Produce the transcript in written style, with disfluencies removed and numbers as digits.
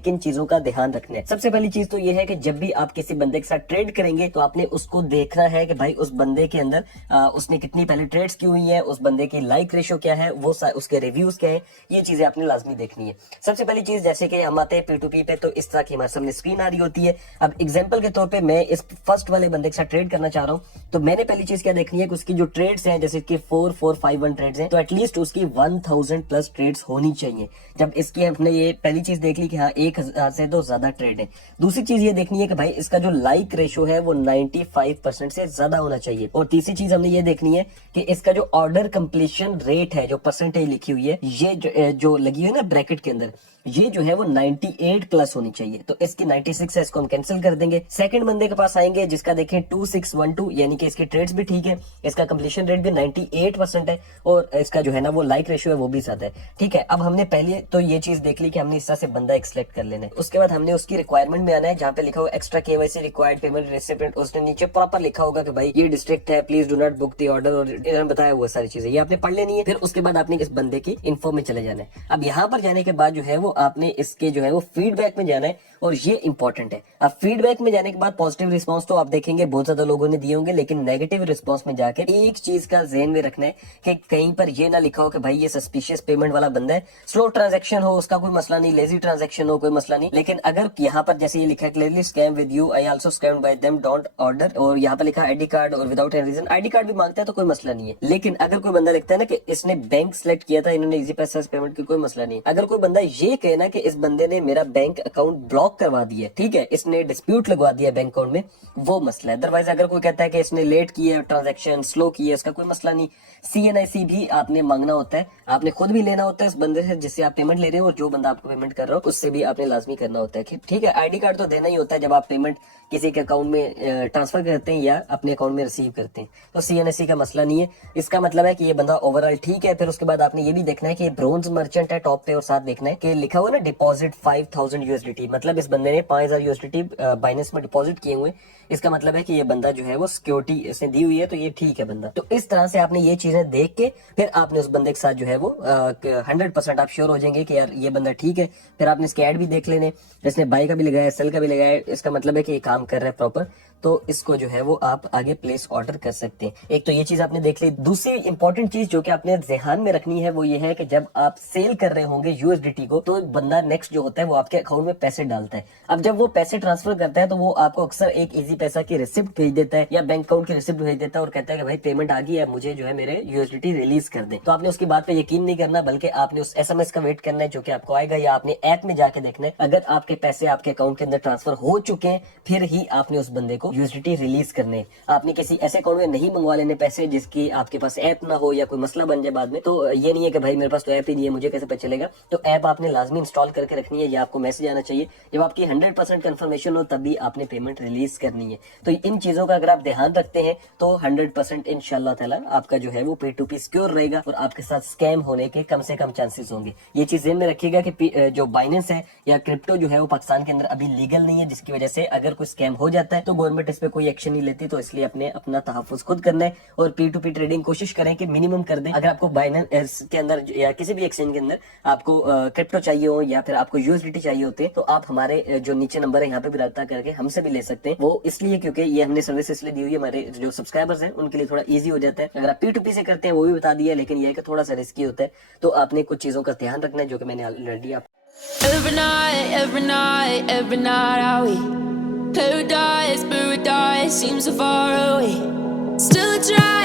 किन चीजों का ध्यान रखना है। सबसे पहली चीज तो ये है कि जब भी आप किसी बंदे के साथ ट्रेड करेंगे तो आपने उसको देखना है कि भाई उस बंदे के अंदर उसने कितनी पहले ट्रेड्स की हुई है, उस बंदे की लाइक रेशियो क्या है, वो उसके रिव्यूज क्या है, ये चीजें आपने लाजमी देखनी है। सबसे पहली चीज, जैसे कि हम आते हैं P2P पे, तो इस तरह की हमारे सामने स्क्रीन आ रही होती है। अब एग्जाम्पल के तौर पर मैं इस फर्स्ट वाले बंदे के साथ ट्रेड करना चाह रहा हूँ, तो मैंने पहली चीज क्या देखनी है कि उसकी जो ट्रेड्स हैं, जैसे कि 4451 ट्रेड्स हैं, तो एटलीस्ट उसकी 1000 प्लस ट्रेड्स होनी चाहिए। जब इसकी हमने ये पहली चीज देख ली कि हाँ 1000 से तो ज्यादा ट्रेड है। दूसरी चीज ये देखनी है कि भाई इसका जो लाइक रेशो है वो 95% से ज्यादा होना चाहिए। और तीसरी चीज हमने ये देखनी है कि इसका जो ऑर्डर कंप्लीशन रेट है, जो परसेंटेज लिखी हुई है, ये जो लगी हुई है ना ब्रैकेट के अंदर, ये जो है वो 98 प्लस होनी चाहिए। तो इसकी 96 है, इसको हम कैंसिल कर देंगे। सेकंड बंदे के पास आएंगे जिसका देखें 2612, यानी कि इसके ट्रेड्स भी ठीक है, इसका कंप्लीशन रेट भी 98% है, और इसका जो है ना वो लाइक रेशियो है वो भी ज्यादा है। ठीक है, अब हमने पहले तो ये चीज देख ली कि हमने इस तरह से बंदा एक सिलेक्ट कर लेना है। उसके बाद हमने उसकी रिक्वायरमेंट में आना है, जहाँ पे लिखा हुआ extra KYC required payment recipient, उसने नीचे प्रॉपर लिखा होगा कि भाई ये डिस्ट्रिक्ट है, please do not book the order, और इन्होंने बताया वो सारी चीजें, ये आपने पढ़ लेनी है। फिर उसके बाद आपने इस बंदे की इन्फो में चले जाना है। अब यहाँ पर जाने के बाद जो है वो आपने इसके जो है वो फीडबैक में जाना है, और ये इंपॉर्टेंट है। अब फीडबैक में जाने के बाद पॉजिटिव रिस्पांस तो आप देखेंगे बहुत ज्यादा लोगों ने दिए होंगे, लेकिन नेगेटिव रिस्पांस में जाके एक चीज का ज़हन में रखना है कि कहीं पर ये ना लिखा हो कि भाई ये सस्पिशियस पेमेंट वाला बंदा है, स्लो ट्रांजैक्शन हो उसका कोई मसला नहीं, लेजी ट्रांजैक्शन हो कोई मसला नहीं। लेकिन अगर यहाँ पर जैसे ये लिखा है clearly scam with you, I also scammed by them, don't order, और यहाँ पर लिखा ID कार्ड और without any reason, ID card भी मांगता है तो कोई मसला नहीं है। लेकिन अगर कोई बंदा लिखता है ना कि इसने बैंक सेलेक्ट किया था, इन्होंने इजी पैसा पेमेंट की, कोई मसला नहीं। अगर कोई बंदा ये कहना कि इस बंदे ने मेरा बैंक अकाउंट ब्लॉक करवा दिया, ठीक है, इसने डिस्प्यूट लगवा दिया बैंक अकाउंट में, वो मसला है। अदरवाइज अगर कोई कहता है कि इसने लेट किया है ट्रांजैक्शन, स्लो की है, इसका कोई मसला नहीं। CNIC भी आपने मांगना होता है, आपने खुद भी लेना होता है उस बंदे से जिससे आप पेमेंट ले रहे हो, और जो बंदा आपको पेमेंट कर रहा हो उससे भी आपने लाजमी करना होता है। ठीक है, ID कार्ड तो देना ही होता है जब आप पेमेंट किसी के अकाउंट में ट्रांसफर करते हैं या अपने अकाउंट में रिसीव करते हैं, तो CNIC का मसला नहीं है। इसका मतलब है कि ये बंदा ओवरऑल ठीक है। फिर उसके बाद आपने ये भी देखना है कि ये ब्रोंज मर्चेंट है टॉप पे, और साथ देखना है कि लिखा हुआ ना डिपॉजिट 5000 USDT, मतलब इस बंदे ने 5000 USDT बाइनेंस में डिपॉजिट किए हुए। इसका मतलब है कि ये बंदा जो है वो सिक्योरिटी इसने दी हुई है, तो ये ठीक है बंदा। तो इस तरह से आपने ये चीजें देख के फिर आपने उस बंदे के साथ जो है वो 100% आप श्योर हो जाएंगे कि यार ये बंदा ठीक है। फिर आपने इसके ऐड भी देख लेने, इसने बाय का भी लगाया, सेल का भी लगाया, इसका मतलब है कि ये काम कर रहा है प्रॉपर, तो इसको जो है वो आप आगे प्लेस ऑर्डर कर सकते हैं। एक तो ये चीज आपने देख ली। दूसरी इंपॉर्टेंट चीज जो कि आपने ध्यान में रखनी है वो ये है कि जब आप सेल कर रहे होंगे USDT को, तो बंदा नेक्स्ट जो होता है वो आपके अकाउंट में पैसे डालता है। अब जब वो पैसे ट्रांसफर करता है तो वो आपको अक्सर एक इजी पैसा की रिसिप्ट भेज देता है या बैंक अकाउंट की रिसिप्ट भेज देता है, और कहता है कि भाई पेमेंट आ गई है, मुझे जो है मेरे USDT रिलीज कर दे। तो आपने उसकी बात पे यकीन नहीं करना, बल्कि आपने उस SMS का वेट करना है जो कि आपको आएगा, या आपने ऐप में जाके देखना है। अगर आपके पैसे आपके अकाउंट के अंदर ट्रांसफर हो चुके हैं, फिर ही आपने उस बंदे को USDT रिलीज करने। आपने किसी ऐसे अकाउंट में नहीं मंगवा लेने पैसे जिसकी आपके पास ऐप ना हो या कोई मसला बन जाए बाद में। तो ये नहीं है कि भाई मेरे पास तो ऐप ही नहीं है, मुझे कैसे पता चलेगा। तो ऐप आपने लाजमी इंस्टॉल करके रखनी है, या आपको मैसेज आना चाहिए जब आपकी 100% कंफर्मेशन हो, तभी आपने पेमेंट रिलीज करनी है। तो इन चीजों का अगर आप ध्यान रखते हैं तो 100% इंशाल्लाह ताला आपका जो है वो P2P सिक्योर रहेगा, और आपके साथ स्कैम होने के कम से कम चांसेस होंगे। ये चीज ध्यान में रखिएगा कि जो बाइनेंस है या क्रिप्टो जो है वो पाकिस्तान के अंदर अभी लीगल नहीं है, जिसकी वजह से अगर कोई स्कैम हो जाता है तो गवर्नमेंट इस पे कोई एक्शन नहीं लेती। तो इसलिए अपने अपना तहफ़्फ़ुज़ खुद करना है, और P2P ट्रेडिंग कोशिश करें कि मिनिमम कर दें। अगर आपको बाइनेंस के अंदर या किसी भी एक्सचेंज के अंदर आपको क्रिप्टो चाहिए हो या फिर आपको USDT चाहिए होते हैं, तो आप हमारे जो नीचे नंबर है यहाँ पे भी रब्ता करके हमसे भी ले सकते हैं। वो इसलिए क्योंकि ये हमने सर्विस इसलिए दी हुई है, हमारे जो सब्सक्राइबर्स हैं उनके लिए थोड़ा ईजी हो जाता है। अगर आप P2P से करते हैं वो भी बता दिया, लेकिन यह है कि थोड़ा सा रिस्की होता है, तो आपने कुछ चीजों का ध्यान रखना है जो कि मैंने ऑलरेडी आप every night are we paradise, paradise seems so far away. Still I try